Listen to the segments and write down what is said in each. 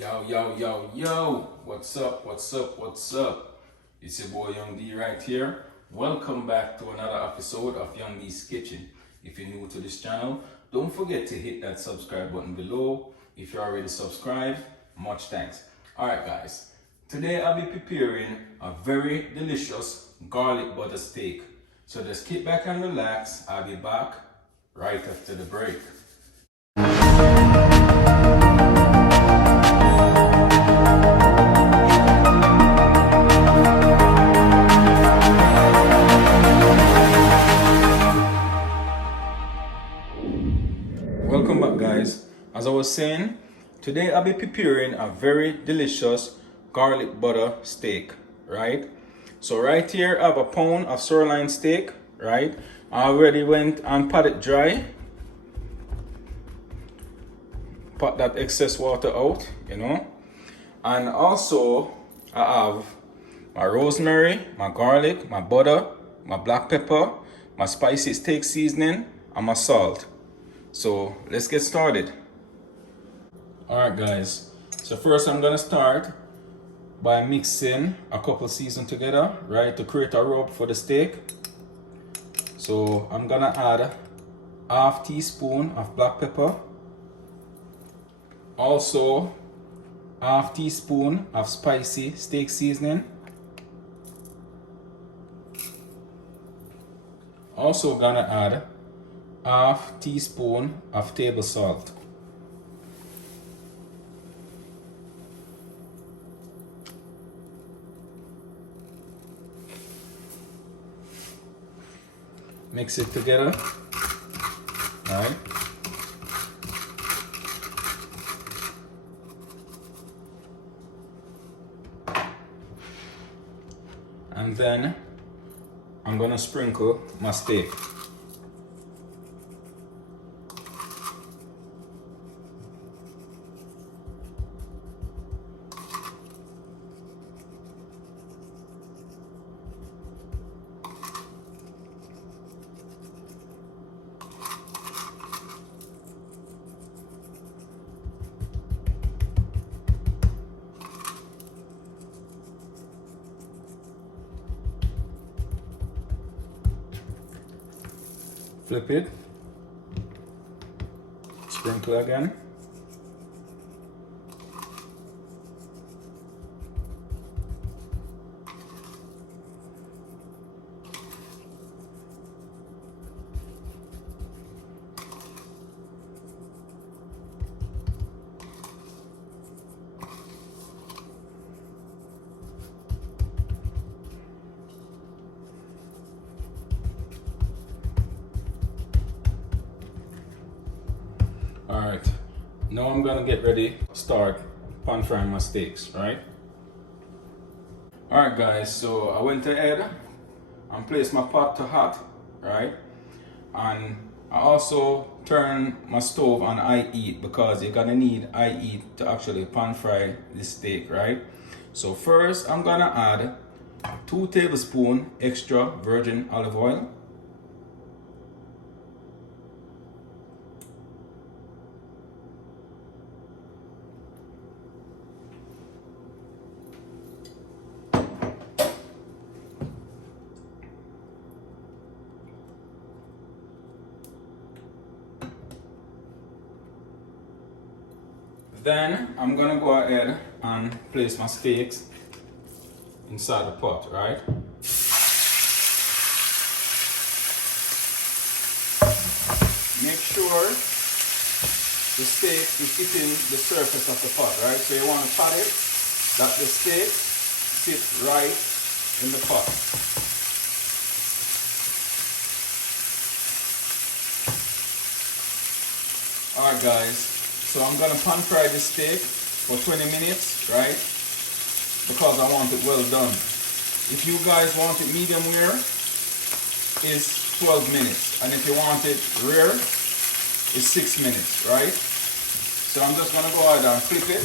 Yo, yo, yo, yo, what's up, what's up, what's up? It's your boy Young D right here. Welcome back to another episode of Young D's Kitchen. If you're new to this channel, don't forget to hit that subscribe button below. If you're already subscribed, much thanks. Alright guys, today I'll be preparing a very delicious garlic butter steak. So just kick back and relax. I'll be back right after the break. Welcome back guys. As I was saying, today I'll be preparing a very delicious garlic butter steak, right? So right here I have a pound of sirloin steak, right? I already went and pat it dry. Pat that excess water out, you know. And also I have my rosemary, my garlic, my butter, my black pepper, my spicy steak seasoning, and my salt. So let's get started. Alright guys, so first I'm gonna start by mixing a couple seasons together, right, to create a rub for the steak. So I'm gonna add half teaspoon of black pepper, also half teaspoon of spicy steak seasoning, also gonna add half teaspoon of table salt. Mix it together. All right. And then I'm gonna sprinkle my steak. Flip it, sprinkle again. Alright, now I'm gonna get ready to start pan frying my steaks, right? Alright guys, so I went ahead and placed my pot to hot, right? And I also turned my stove on high heat because you're gonna need high heat to actually pan fry this steak, right? So first I'm gonna add 2 tablespoons extra virgin olive oil. Then I'm gonna go ahead and place my steaks inside the pot, right? Make sure the steak is hitting the surface of the pot, right? So you want to pat it that the steak sits right in the pot. Alright guys. So I'm gonna pan fry this steak for 20 minutes, right? Because I want it well done. If you guys want it medium rare, is 12 minutes. And if you want it rare, is 6 minutes, right? So I'm just gonna go ahead and flip it.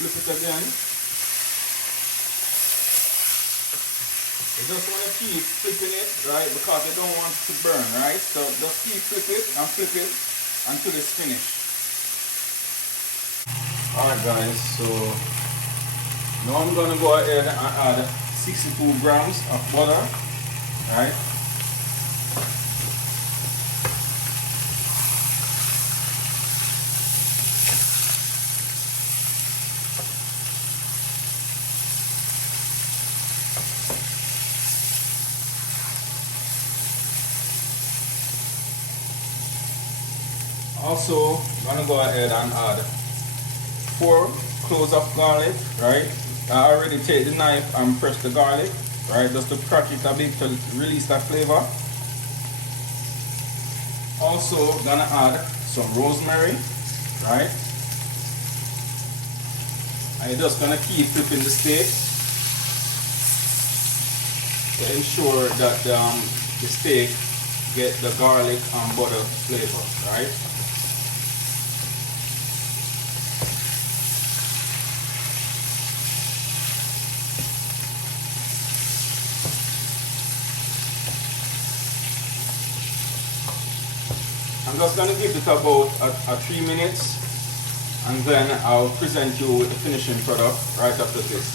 Flip it again. You just want to keep flipping it, right? Because you don't want it to burn, right? So just keep flip it until it's finished. Alright guys, so now I'm gonna go ahead and add 62 grams of butter, right? Also, I'm gonna go ahead and add 4 cloves of garlic, right? I already take the knife and press the garlic, right? Just to crack it a bit to release that flavor. Also, gonna add some rosemary, right? And you're just gonna keep flipping the steak to ensure that the steak get the garlic and butter flavor, right? I'm just going to give it about a 3 minutes, and then I'll present you with the finishing product right after this.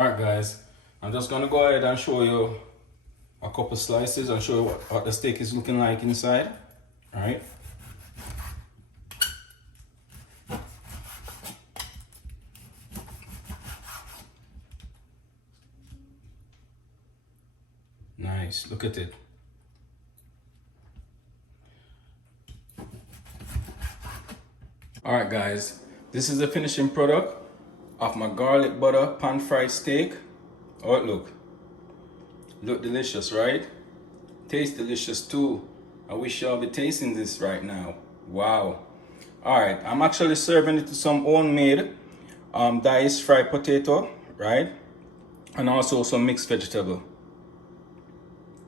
Alright guys, I'm just going to go ahead and show you a couple slices and show you what the steak is looking like inside. Alright. Nice, look at it. Alright guys, this is the finishing product of my garlic butter pan fried steak. Oh look delicious, right? Tastes delicious too. I wish y'all be tasting this right now. Wow. Alright, I'm actually serving it to some homemade diced fried potato, right? And also some mixed vegetable.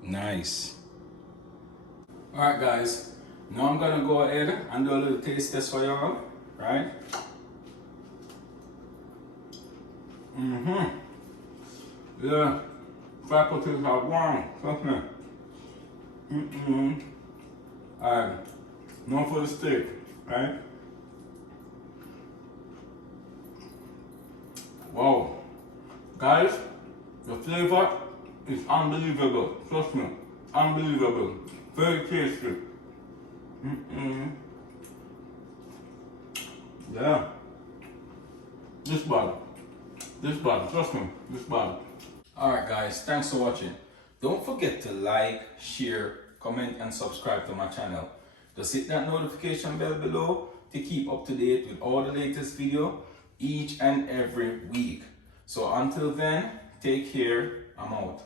Nice. Alright guys, now I'm gonna go ahead and do a little taste test for y'all, right? Yeah, fried potatoes are warm, trust me. Alright, now for the steak, right? Wow, guys, the flavor is unbelievable, trust me, unbelievable, very tasty. Yeah, this bad, trust me, this bad. Alright guys, thanks for watching. Don't forget to like, share, comment and subscribe to my channel. Just hit that notification bell below to keep up to date with all the latest video each and every week. So until then, take care, I'm out.